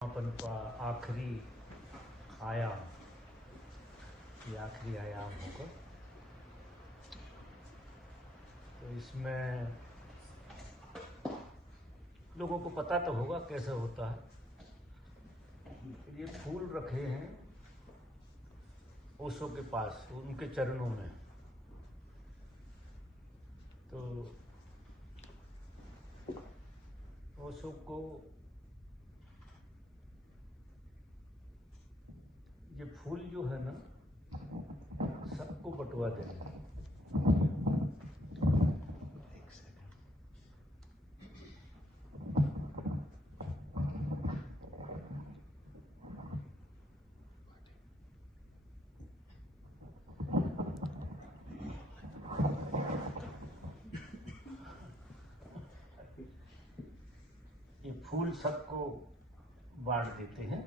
अपन का आखिरी आयाम, ये आखिरी आयाम होगा। तो इसमें लोगों को पता तो होगा कैसे होता है। ये फूल रखे हैं ओशो के पास, उनके चरणों में। तो ओशो को ये फूल जो है ना, सबको बंटवा देंगे। एक सेकंड। ये फूल सबको बांट देते हैं।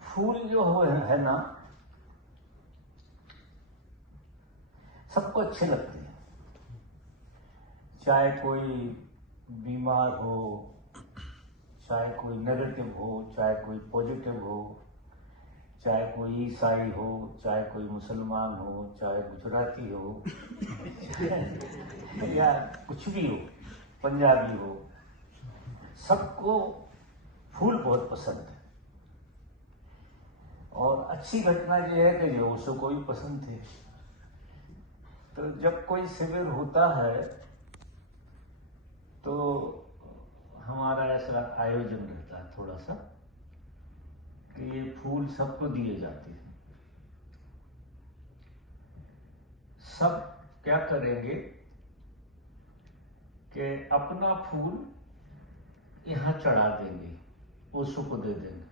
फूल जो है ना, सबको अच्छे लगते हैं। चाहे कोई बीमार हो, चाहे कोई नेगेटिव हो, चाहे कोई पॉजिटिव हो, चाहे कोई ईसाई हो, चाहे कोई मुसलमान हो, चाहे गुजराती हो या कुछ भी हो, पंजाबी हो, सबको फूल बहुत पसंद है। और अच्छी घटना यह है कि जो ओशो को भी पसंद थे। तो जब कोई शिविर होता है तो हमारा ऐसा आयोजन रहता है थोड़ा सा कि ये फूल सबको दिए जाते हैं। सब क्या करेंगे कि अपना फूल यहाँ चढ़ा देंगे, ओशो को दे देंगे,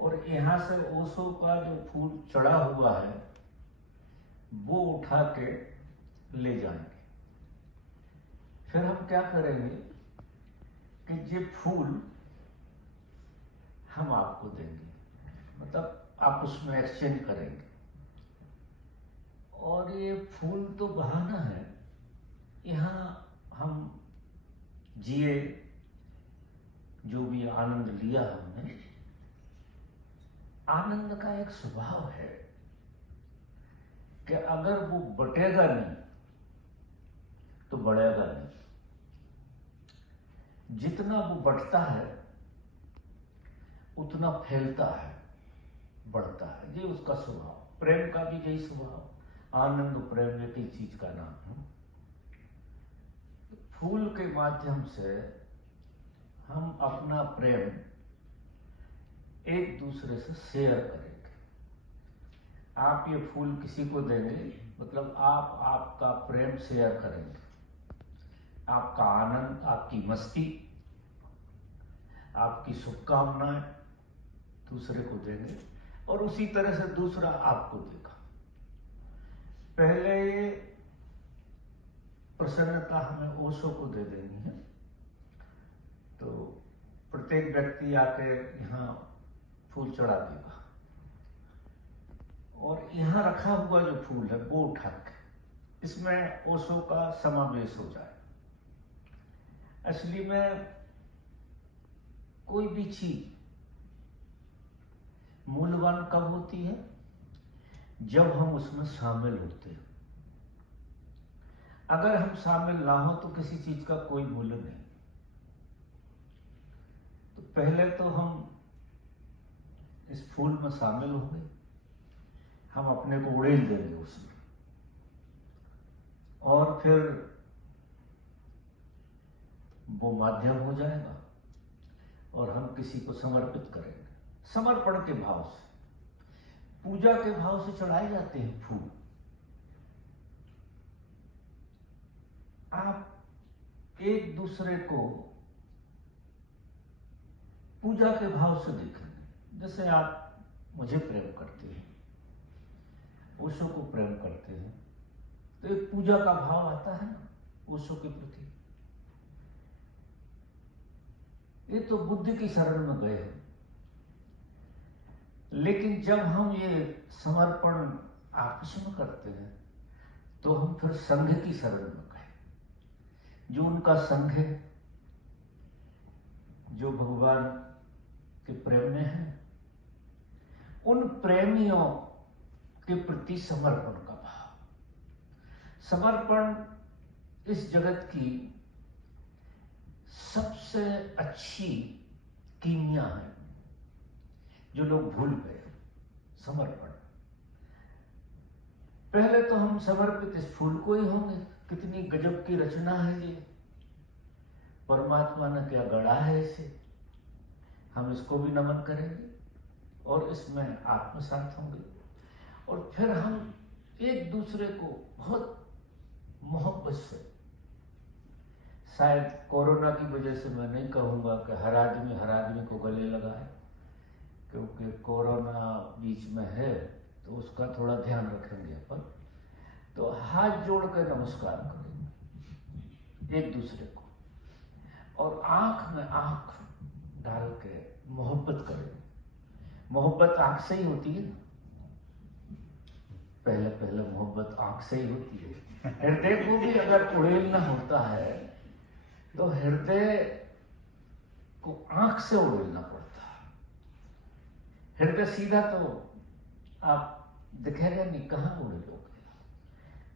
और यहाँ से ओशो का जो फूल चढ़ा हुआ है वो उठा के ले जाएंगे। फिर हम क्या करेंगे कि ये फूल हम आपको देंगे, मतलब आप उसमें एक्सचेंज करेंगे। और ये फूल तो बहाना है, यहाँ हम जिए, जो भी आनंद लिया हमने, आनंद का एक स्वभाव है कि अगर वो बटेगा नहीं तो बढ़ेगा नहीं। जितना वो बढ़ता है उतना फैलता है, बढ़ता है। ये उसका स्वभाव। प्रेम का भी यही स्वभाव। आनंद प्रेम एक ही चीज का नाम है। फूल के माध्यम से हम अपना प्रेम एक दूसरे से शेयर करेंगे। आप ये फूल किसी को देंगे, मतलब आप आपका प्रेम शेयर करेंगे, आपका आनंद, आपकी मस्ती, आपकी शुभकामनाएं दूसरे को देंगे, और उसी तरह से दूसरा आपको देगा। पहले ये प्रसन्नता हमें ओशो को दे देनी है। तो प्रत्येक व्यक्ति आके यहाँ फूल चढ़ा देगा, और यहाँ रखा हुआ जो फूल है वो उठा के इसमें ओशो का समावेश हो जाए। असली में कोई भी चीज मूल्यवान कब होती है? जब हम उसमें शामिल होते हैं। अगर हम शामिल ना हो तो किसी चीज का कोई मूल्य नहीं। तो पहले तो हम इस फूल में शामिल हो गए, हम अपने को उड़ेल देंगे उसमें, और फिर वो माध्यम हो जाएगा और हम किसी को समर्पित करेंगे। समर्पण के भाव से, पूजा के भाव से चढ़ाए जाते हैं फूल। आप एक दूसरे को पूजा के भाव से देखेंगे। जैसे आप मुझे प्रेम करते हैं, ओशो को प्रेम करते हैं, तो एक पूजा का भाव आता है ना ओशो के प्रति। ये तो बुद्धि की शरण में गए हैं। लेकिन जब हम ये समर्पण आपस में करते हैं तो हम फिर संघ की शरण में गए। जो उनका संघ है जो भगवान के प्रेम में है, उन प्रेमियों के प्रति समर्पण का भाव। समर्पण इस जगत की सबसे अच्छी कीमिया है जो लोग भूल गए। समर्पण। पहले तो हम समर्पित इस फूल को ही होंगे। कितनी गजब की रचना है ये, परमात्मा ने क्या गढ़ा है इसे। हम इसको भी नमन करेंगे और इसमें आत्मसात होंगे, और फिर हम एक दूसरे को बहुत मोहब्बत से, शायद कोरोना की वजह से मैं नहीं कहूंगा कि हर आदमी को गले लगाए, क्योंकि कोरोना बीच में है तो उसका थोड़ा ध्यान रखेंगे अपन। तो हाथ जोड़ कर नमस्कार करेंगे एक दूसरे को, और आंख में आंख डाल के मोहब्बत करेंगे। मोहब्बत आंख से ही होती है ना, पहले मोहब्बत आंख से ही होती है। हृदय को भी अगर उड़ेलना होता है तो हृदय को आंख से उड़ेलना पड़ता है। हृदय सीधा तो आप दिखेगा नहीं, कहां उड़ेलोगे।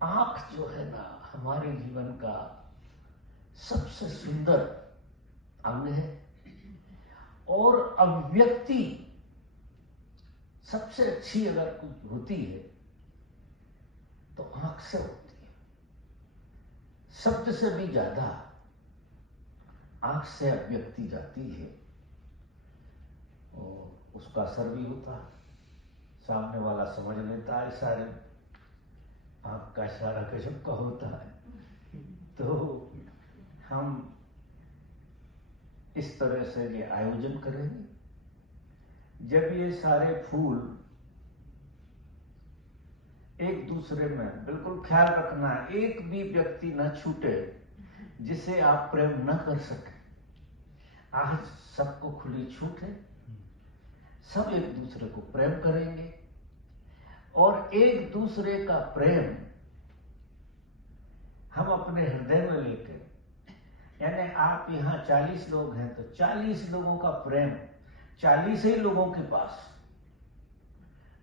आंख जो है ना, हमारे जीवन का सबसे सुंदर अंग है, और अभिव्यक्ति सबसे अच्छी अगर कुछ होती है तो आंख से होती है। शब्द से भी ज्यादा आंख से अभिव्यक्ति जाती है, और उसका असर भी होता है। सामने वाला समझ लेता है इशारे, आंख का इशारा गजब का होता है। तो हम इस तरह से ये आयोजन करेंगे। जब ये सारे फूल एक दूसरे में, बिल्कुल ख्याल रखना है एक भी व्यक्ति न छूटे जिसे आप प्रेम न कर सके। आज सबको खुली छूट है, सब एक दूसरे को प्रेम करेंगे, और एक दूसरे का प्रेम हम अपने हृदय में लेके, यानी आप यहाँ 40 लोग हैं तो 40 लोगों का प्रेम 40 ही लोगों के पास।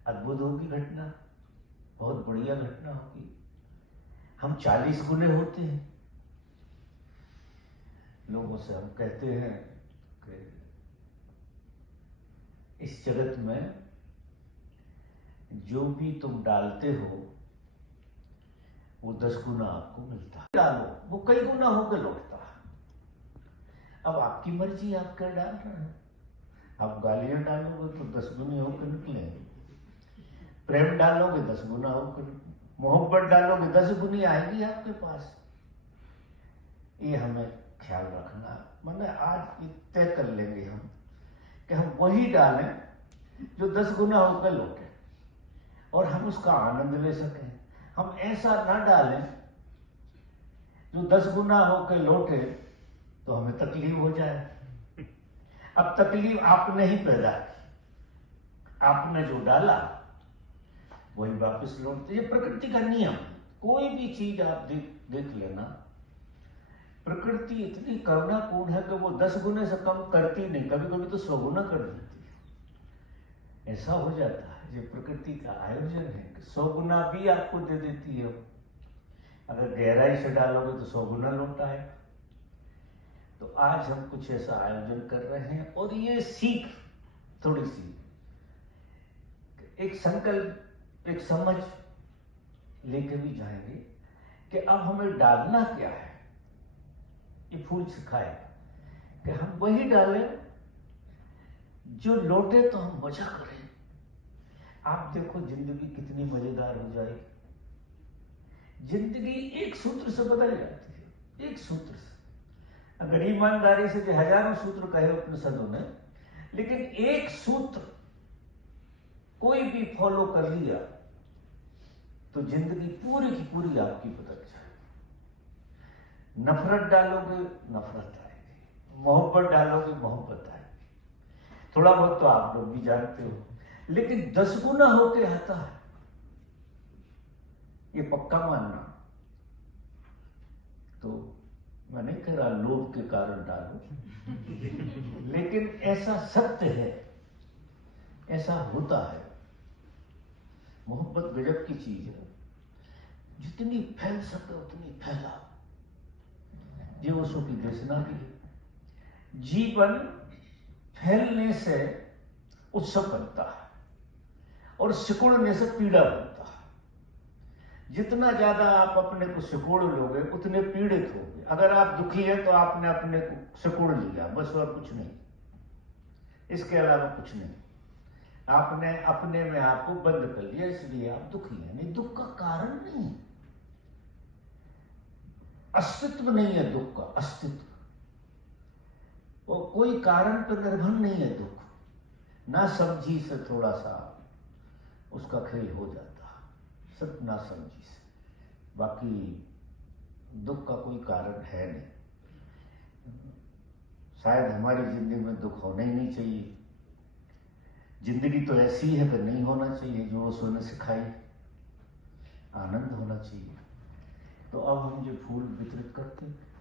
अद्भुत होगी घटना, बहुत बढ़िया घटना होगी। हम 40 गुने होते हैं। लोगों से हम कहते हैं कि इस जगत में जो भी तुम डालते हो वो 10 गुना आपको मिलता है। डालो, वो कई गुना होकर लौटता है। अब आपकी मर्जी, आप क्या डाल रहे हैं। आप गालियां डालोगे तो 10 गुने होकर निकलेंगे, प्रेम डालोगे 10 गुना होकर, मोहब्बत डालोगे 10 गुनी आएगी आपके पास। ये हमें ख्याल रखना है। मतलब आज ये तय कर लेंगे हम कि हम वही डालें जो 10 गुना होकर लौटे, और हम उसका आनंद ले सकें। हम ऐसा ना डालें जो 10 गुना होकर लौटे तो हमें तकलीफ हो जाए। अब तकलीफ आपने ही पैदा की, आपने जो डाला वही वापस लौटते। ये प्रकृति का नियम। कोई भी चीज आप देख लेना, प्रकृति इतनी करुणापूर्ण है कि वो 10 गुने से कम करती नहीं, कभी कभी तो 100 गुना कर देती है। ऐसा हो जाता है, ये प्रकृति का आयोजन है कि 100 गुना भी आपको दे देती है। अगर गहराई से डालोगे तो 100 गुना लौटा है। तो आज हम कुछ ऐसा आयोजन कर रहे हैं, और ये सीख थोड़ी सी, एक संकल्प, एक समझ लेके भी जाएंगे कि अब हमें डालना क्या है। ये फूल सिखाए कि हम वही डालें जो लौटे तो हम मजा करें। आप देखो जिंदगी कितनी मजेदार हो जाएगी। जिंदगी एक सूत्र से बदल जाती है, एक सूत्र से। अगर ईमानदारी से जो हजारों सूत्र कहे उपनिषदों ने, लेकिन एक सूत्र कोई भी फॉलो कर लिया तो जिंदगी पूरी की पूरी आपकी बदल जाएगी। नफरत डालोगे नफरत आएगी, मोहब्बत डालोगे मोहब्बत आएगी। थोड़ा बहुत तो आप लोग भी जानते हो, लेकिन 10 गुना होके आता है, ये पक्का मानना। तो मैं नहीं कह रहा लोभ के कारण डालो, लेकिन ऐसा सत्य है, ऐसा होता है। मोहब्बत गजब की चीज है, जितनी फैल सके उतनी फैलाओ। ये ओशो की देशना भी है। जीवन फैलने से उत्सव बनता है और सिकुड़ने से पीड़ा बनता है। जितना ज्यादा आप अपने को सिकोड़ लोगे उतने पीड़ित होगे। अगर आप दुखी हैं तो आपने अपने को सिकोड़ लिया, बस और कुछ नहीं, इसके अलावा कुछ नहीं। आपने अपने में आपको बंद कर लिया, इसलिए आप दुखी हैं। नहीं, दुख का कारण नहीं, अस्तित्व नहीं है दुख का, अस्तित्व। वो कोई कारण पर निर्भर नहीं है दुख। ना समझी से थोड़ा सा उसका खेल हो जाता है, सिर्फ ना समझी से। बाकी दुख का कोई कारण है नहीं। शायद हमारी जिंदगी में दुख होना ही नहीं चाहिए। जिंदगी तो ऐसी है कि नहीं होना चाहिए, जो ओशो ने सिखाई। आनंद होना चाहिए। तो अब हम ये फूल वितरित करते हैं।